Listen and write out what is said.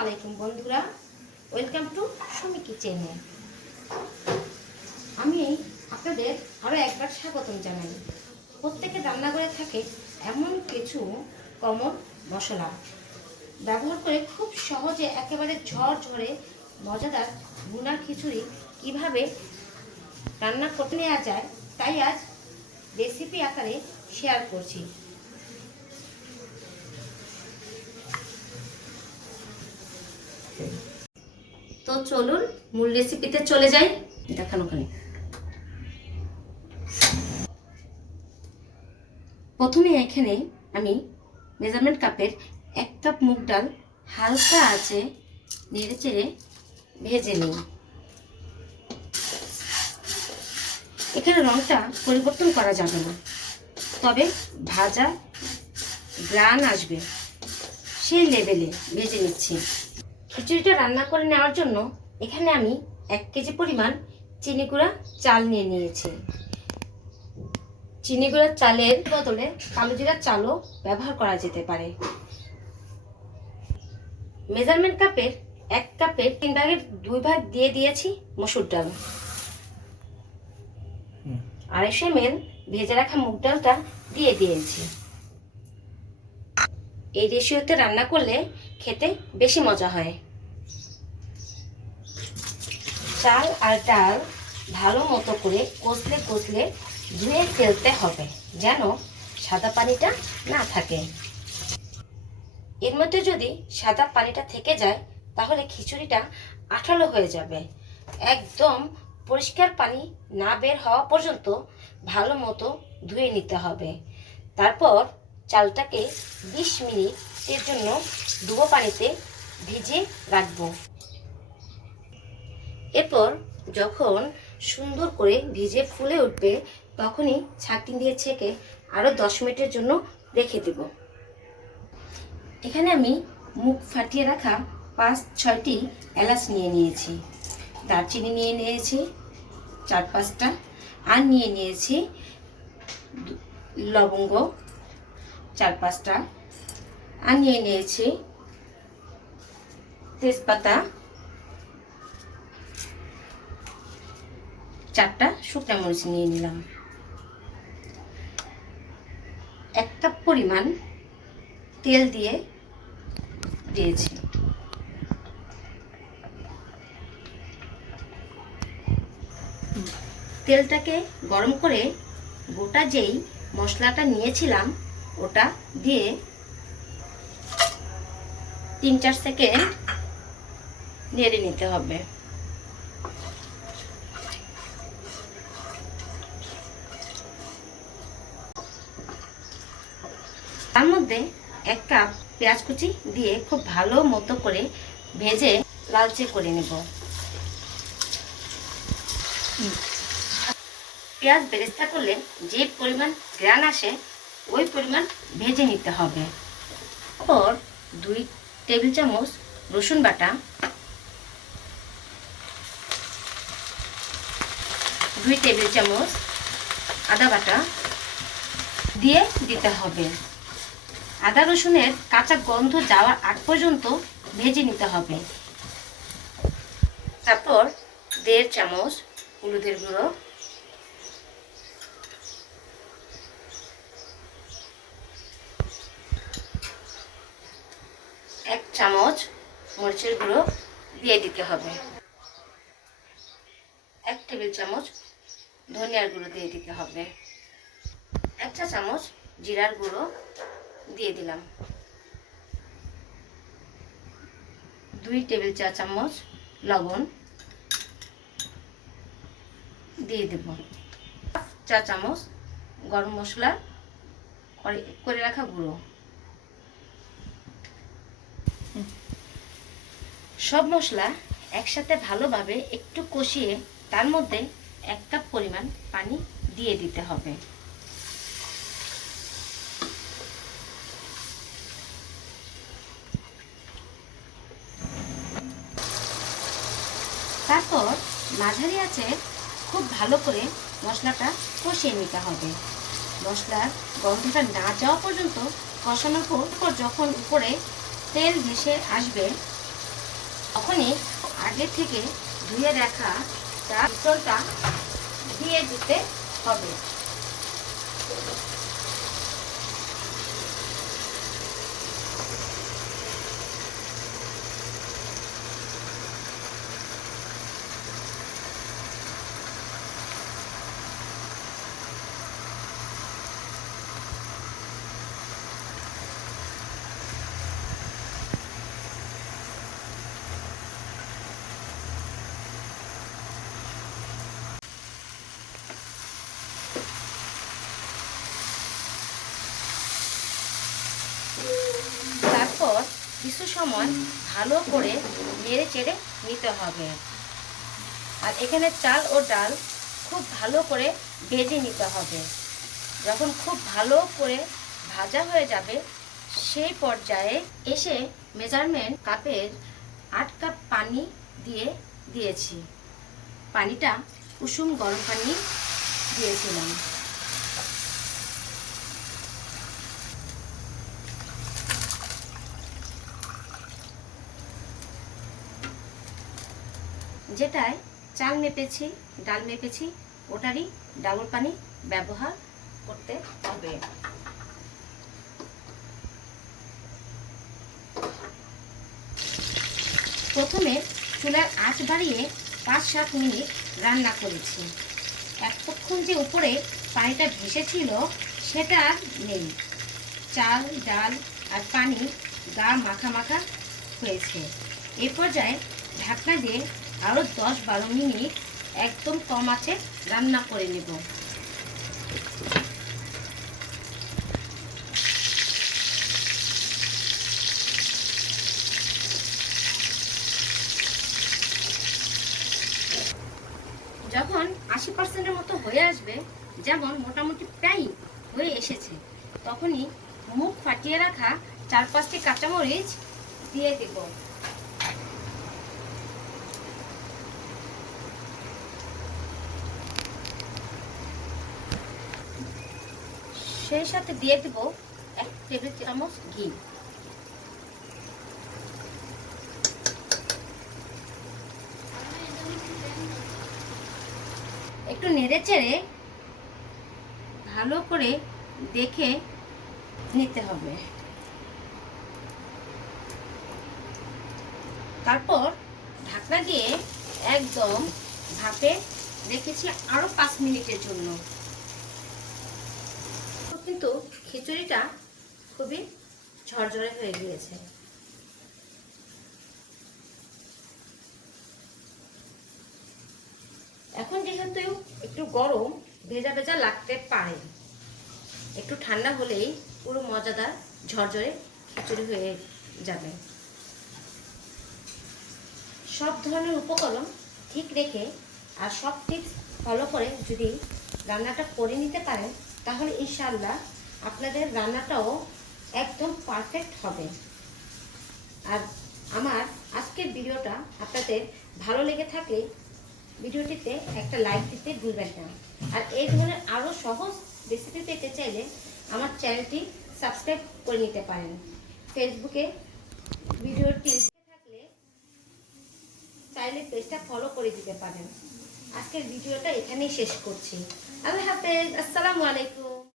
আলাইকুম বন্ধুরা, welcome to Sumi কিচেনে। আমি আপনাদের আরও একবার স্বাগতম জানাই। প্রত্যেকে রান্নাঘরে থাকে এমন কিছু কমন মশলা ব্যবহার করে খুব সহজে একেবারে ঝরঝরে মজাদার ভুনা খিচুড়ি কিভাবে রান্না করতে নেওয়া যায়, তাই আজ রেসিপি আকারে শেয়ার করছি। তো চলুন মূল রেসিপিতে চলে যাই। দেখানো ওখানে প্রথমে এখানে আমি মেজারমেন্ট কাপের 1 কাপ মুগ ডাল হালকা আঁচে নেড়ে চেড়ে ভেজে নিই। এখানে রংটা পরিবর্তন করা যাবে না, তবে ভাজা গ্রান আসবে সেই লেভেলে ভেজে নিচ্ছি। খিচুড়িটা রান্না করে নেওয়ার জন্য এখানে আমি 1 কেজি পরিমাণ চিনি গুঁড়া চাল নিয়ে নিয়েছি। চিনি গুঁড়া চালের বদলে কালো জিরার চালও ব্যবহার করা যেতে পারে। মেজারমেন্ট কাপের 1 কাপের 3 ভাগের 2 ভাগ দিয়ে দিয়েছি মসুর ডাল। 250 ml ভেজে রাখা মুগ ডালটা দিয়ে দিয়েছি। এই রেশিওতে রান্না করলে খেতে বেশি মজা হয়। চাল আর ডাল ভালো মতো করে কষলে ধুয়ে ফেলতে হবে, যেন সাদা পানিটা না থাকে। এর মধ্যে যদি সাদা পানিটা থেকে যায় তাহলে খিচুড়িটা আঠালো হয়ে যাবে। একদম পরিষ্কার পানি না বের হওয়া পর্যন্ত ভালো মতো ধুয়ে নিতে হবে। তারপর চালটাকে 20 মিনিটের জন্য ডুবো পানিতে ভিজিয়ে রাখবো। এরপর যখন সুন্দর করে ভিজে ফুলে উঠবে তখনই ছাঁকনি দিয়ে ছেঁকে আরও 10 মিনিটের জন্য রেখে দেব। এখানে আমি মুখ ফাটিয়ে রাখা 5-6টি এলাচ নিয়ে নিয়েছি, দারচিনি নিয়ে নিয়েছি 4-5টা, আর নিয়ে নিয়েছি লবঙ্গ 4-5টা, আর নিয়ে নিয়েছি তেজপাতা 4টা, শুকনো মরিচ নিয়ে নিলাম। 1 কাপ পরিমাণ তেল দিয়ে দিয়েছি। তেলটাকে গরম করে গোটা যেই মশলাটা নিয়েছিলাম ওটা দিয়ে 3-4 সেকেন্ড নেড়ে নিতে হবে। তার মধ্যে 1 কাপ পেঁয়াজ কুচি দিয়ে খুব ভালো মতো করে ভেজে লালচে করে নেব। পেঁয়াজ বেরেস্তা করলে যে পরিমাণ গ্রান আসে ওই পরিমাণ ভেজে নিতে হবে। তারপর 2 টেবিল চামচ রসুন বাটা, 2 টেবিল চামচ আদা বাটা দিয়ে দিতে হবে। আদা রসুনের কাঁচা গন্ধ যাওয়ার আগ পর্যন্ত ভেজে নিতে হবে। তারপর 1.5 চামচ হলুদের গুঁড়ো, 1 চামচ মরিচের গুঁড়ো দিয়ে দিতে হবে। 1 টেবিল চামচ ধনিয়ার গুঁড়ো দিয়ে দিতে হবে। 1 চা চামচ জিরার গুঁড়ো দিয়ে দিলাম। 2 টেবিল চা চামচ লবণ দিয়ে দেব। 1 চা চামচ গরম মশলা করে রাখা গুঁড়ো। সব মশলা একসাথে ভালোভাবে একটু কষিয়ে তার মধ্যে 1 কাপ পরিমাণ পানি দিয়ে দিতে হবে। তারপর মাঝারি আঁচে খুব ভালো করে মশলাটা কষিয়ে নিতে হবে। মশলার গন্ধটা না যাওয়া পর্যন্ত কষানোর পর যখন উপরে তেল ভেসে আসবে তখনই আগে থেকে ধুয়ে রাখা চালটা দিয়ে দিতে হবে। তারপর কিছু সময় ভালো করে নেড়ে চেড়ে নিতে হবে। আর এখানে চাল ও ডাল খুব ভালো করে ভেজে নিতে হবে। যখন খুব ভালো করে ভাজা হয়ে যাবে সেই পর্যায়ে এসে মেজারমেন্ট কাপের 8 কাপ পানি দিয়েছি। পানিটা কুসুম গরম পানি দিয়েছিলাম। যেটায় চাল মেপেছি, ডাল মেপেছি, ওটারই ডাবল পানি ব্যবহার করতে হবে। প্রথমে চুলার আঁচ বাড়িয়ে 5-7 মিনিট রান্না করেছি। এতক্ষণ যে উপরে পানিটা ভেসেছিল সেটা আর নেই। চাল, ডাল আর পানি গা মাখা মাখা হয়েছে। এ পর্যায়ে ঢাকনা দিয়ে আরও 10-12 মিনিট একদম কম আঁচে রান্না করে নেব। যখন 80% মতো হয়ে আসবে, যেমন মোটামুটি প্রায় হয়ে এসেছে, তখনই মুখ ফাটিয়ে রাখা 4-5টি কাঁচামরিচ দিয়ে দেব। সেই সাথে দিয়ে দেব 1 টেবিল চামচ ঘি। একটু নেড়ে চেড়ে ভালো করে দেখে নিতে হবে। তারপর ঢাকনা দিয়ে একদম ভাপে রেখেছি আরো 5 মিনিটের জন্য। কিন্তু খিচুড়িটা খুবই ঝরঝরে হয়ে গিয়েছে। এখন যেহেতু একটু গরম, ভেজা ভেজা লাগতে পারে, একটু ঠান্ডা হলেই পুরো মজাদার ঝরঝরে খিচুড়ি হয়ে যাবে। সব ধরনের উপকরণ ঠিক রেখে আর সব টিপস ফলো করে যদি রান্নাটা করে নিতে পারেন তাহলে ইনশাআল্লাহ আপনাদের রান্নাটাও একদম পারফেক্ট হবে। আর আমার আজকের ভিডিওটা আপনাদের ভালো লেগে থাকলে ভিডিওটিতে একটা লাইক দিতে ভুলবেন না। আর এই ধরনের আরও সহজ রেসিপি পেতে চাইলে আমার চ্যানেলটি সাবস্ক্রাইব করে নিতে পারেন। ফেসবুকে ভিডিওটি থাকলে চাইলে পেজটা ফলো করে দিতে পারেন। আজকের ভিডিওটা এখানেই শেষ করছি। আল্লাহ হাফেজ, আসসালামু আলাইকুম।